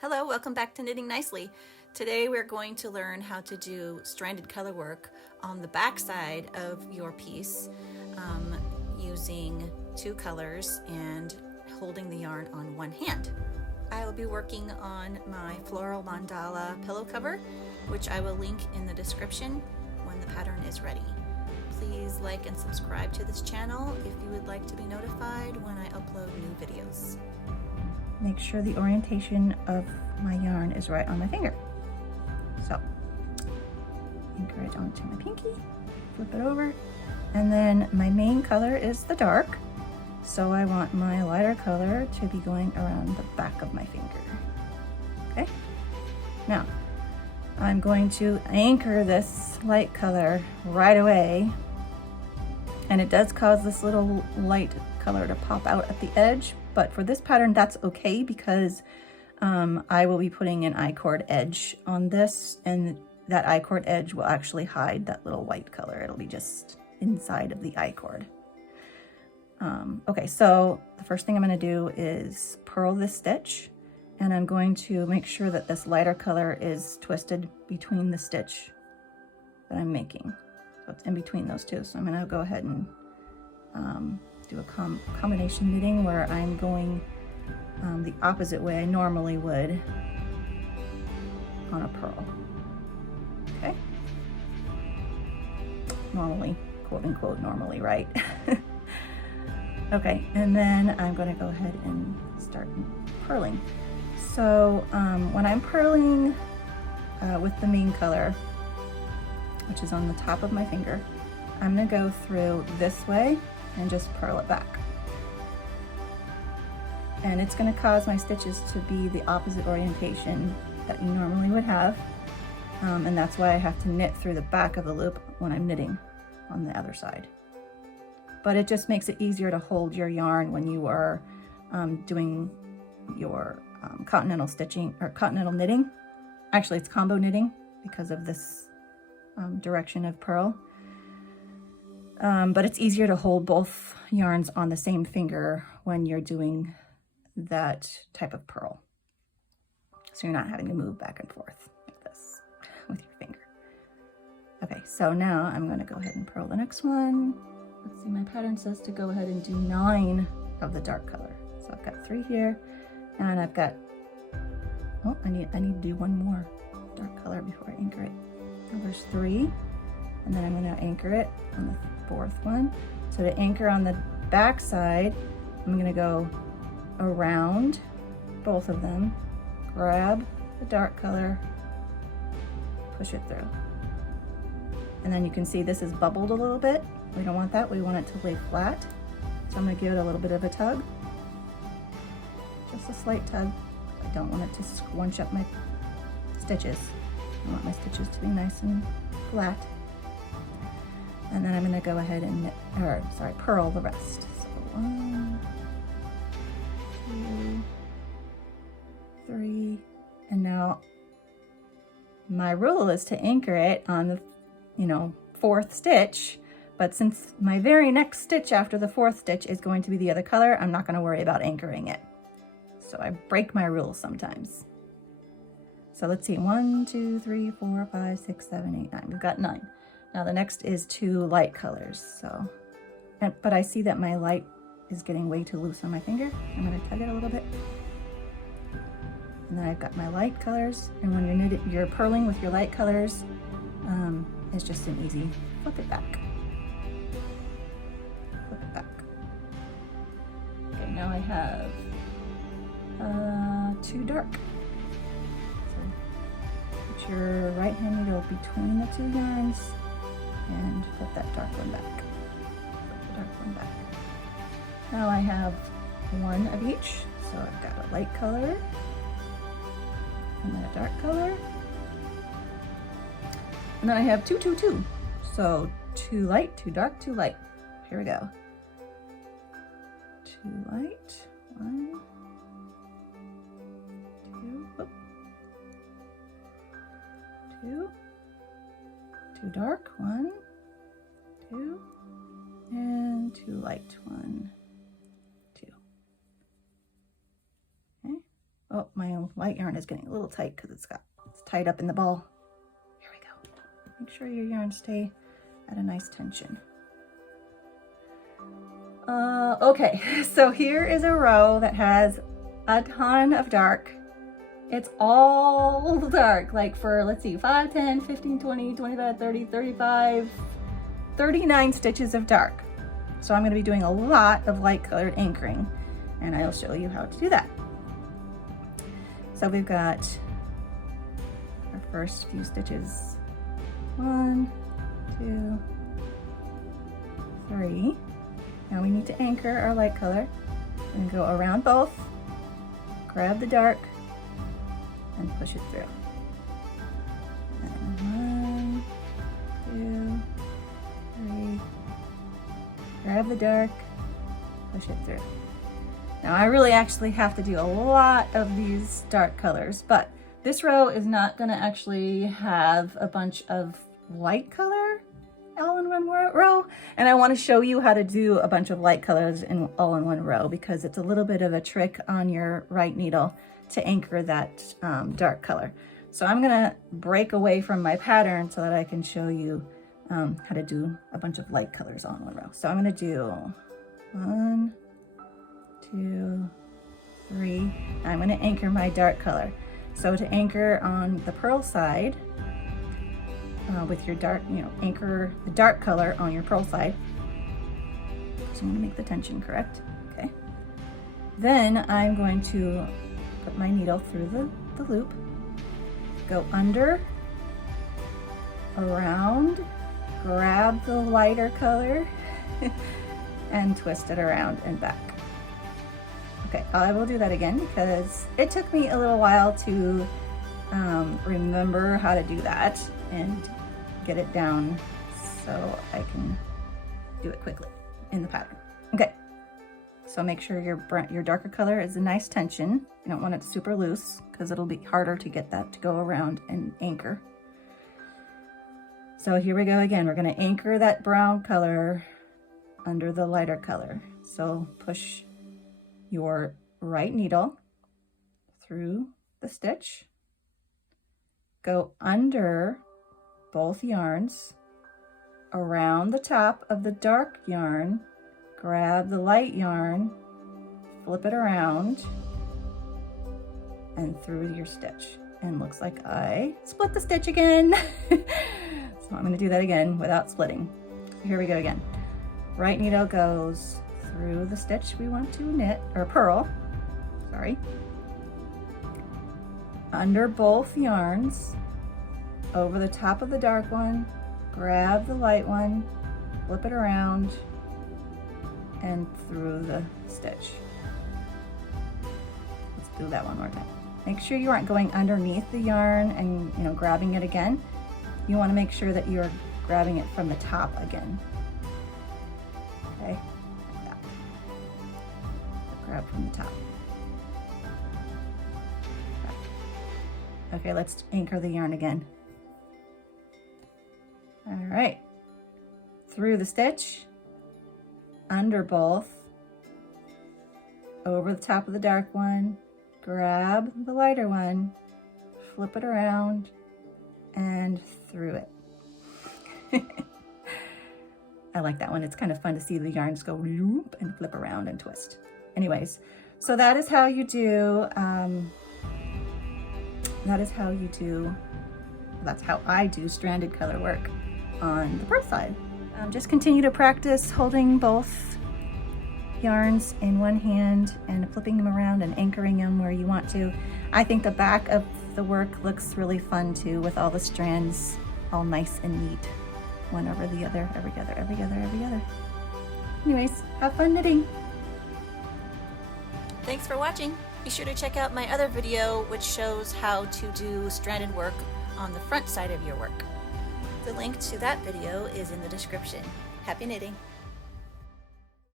Hello, welcome back to Knitting Nicely. Today we're going to learn how to do stranded color work on the back side of your piece using two colors and holding the yarn on one hand. I will be working on my floral mandala pillow cover, which I will link in the description when the pattern is ready. Please like and subscribe to this channel if you would like to be notified when I upload new videos. Make sure the orientation of my yarn is right on my finger. So, anchor it onto my pinky, flip it over, and then my main color is the dark. So I want my lighter color to be going around the back of my finger. Okay? Now, I'm going to anchor this light color right away. And it does cause this little light color to pop out at the edge, but for this pattern, that's okay because I will be putting an I-cord edge on this, and that I-cord edge will actually hide that little white color. It'll be just inside of the I-cord. Okay, so the first thing I'm going to do is purl this stitch, and I'm going to make sure that this lighter color is twisted between the stitch that I'm making. So it's in between those two. So I'm going to go ahead and do a combination knitting where I'm going the opposite way I normally would on a purl. Okay? Normally, quote unquote, normally, right? Okay, and then I'm going to go ahead and start purling. So when I'm purling with the main color, which is on the top of my finger, I'm going to go through this way and just purl it back. And it's going to cause my stitches to be the opposite orientation that you normally would have. And that's why I have to knit through the back of the loop when I'm knitting on the other side. But it just makes it easier to hold your yarn when you are doing your continental stitching or continental knitting. Actually, it's combo knitting because of this direction of purl. But it's easier to hold both yarns on the same finger when you're doing that type of purl. So you're not having to move back and forth like this with your finger. Okay, so now I'm going to go ahead and purl the next one. Let's see, my pattern says to go ahead and do 9 of the dark color. So I've got 3 here, and I've got, oh, I need to do one more dark color before I anchor it. So there's 3, and then I'm going to anchor it on the 4th one. So to anchor on the back side, I'm going to go around both of them, grab the dark color, push it through. And then you can see this is bubbled a little bit. We don't want that, we want it to lay flat. So I'm going to give it a little bit of a tug, just a slight tug. I don't want it to scrunch up my stitches. I want my stitches to be nice and flat. And then I'm going to go ahead and knit, purl the rest. So 1, 2, 3, and now my rule is to anchor it on the, 4th stitch. But since my very next stitch after the 4th stitch is going to be the other color, I'm not going to worry about anchoring it. So I break my rules sometimes. So let's see, 1, 2, 3, 4, 5, 6, 7, 8, 9. We've got 9. Now the next is 2 light colors. So, but I see that my light is getting way too loose on my finger. I'm going to tug it a little bit. And then I've got my light colors. And when you're purling with your light colors, it's just an easy flip it back. Flip it back. Okay, now I have 2 dark. So put your right hand needle between the 2 yarns and put that dark one back. Put the dark one back. Now I have 1 of each. So I've got a light color and then a dark color. And then I have 2, 2, 2. So 2 light, 2 dark, 2 light. Here we go. 2 light, 1, 2, whoop. 2, 2 dark, 1, 2, and 2 light, 1, 2. Okay. Oh, my light yarn is getting a little tight because it's tied up in the ball. Here we go. Make sure your yarn stay at a nice tension. Okay, so here is a row that has a ton of dark. It's all dark, like for, let's see, 5, 10, 15, 20, 25, 30, 35, 39 stitches of dark. So I'm going to be doing a lot of light colored anchoring, and I'll show you how to do that. So we've got our first few stitches. 1, 2, 3. Now we need to anchor our light color. We're going to go around both, grab the dark, and push it through. And 1, 2, 3. Grab the dark, push it through. Now I really actually have to do a lot of these dark colors, but this row is not going to actually have a bunch of light color all in one row, and I want to show you how to do a bunch of light colors all in one row, because it's a little bit of a trick on your right needle to anchor that dark color. So I'm going to break away from my pattern so that I can show you how to do a bunch of light colors all in one row. So I'm going to do 1, 2, 3. I'm going to anchor my dark color. So to anchor on the purl side, with your dark, anchor the dark color on your purl side. So I'm going to make the tension correct. Okay. Then I'm going to put my needle through the loop, go under, around, grab the lighter color, and twist it around and back. Okay, I will do that again because it took me a little while to remember how to do that and get it down so I can do it quickly in the pattern. Okay, so make sure your darker color is a nice tension. You don't want it super loose because it'll be harder to get that to go around and anchor. So here we go again. We're going to anchor that brown color under the lighter color. So push your right needle through the stitch, go under both yarns, around the top of the dark yarn, grab the light yarn, flip it around, and through your stitch. And looks like I split the stitch again. So I'm going to do that again without splitting. So here we go again. Right needle goes through the stitch we want to knit, or purl, sorry, under both yarns, over the top of the dark one, grab the light one, flip it around, and through the stitch. Let's do that one more time. Make sure you aren't going underneath the yarn and grabbing it again. You want to make sure that you're grabbing it from the top again. Okay, like that. Grab from the top. Okay, let's anchor the yarn again. All right, through the stitch, under both, over the top of the dark one, grab the lighter one, flip it around, and through it. I like that one. It's kind of fun to see the yarns go loop and flip around and twist. Anyways, so that is how you do, that's how I do stranded color work on the purl side. Just continue to practice holding both yarns in one hand and flipping them around and anchoring them where you want to. I think the back of the work looks really fun too, with all the strands all nice and neat, one over the other, every other, every other, every other. Anyways, have fun knitting. Thanks for watching. Be sure to check out my other video which shows how to do stranded work on the front side of your work. The link to that video is in the description. Happy knitting!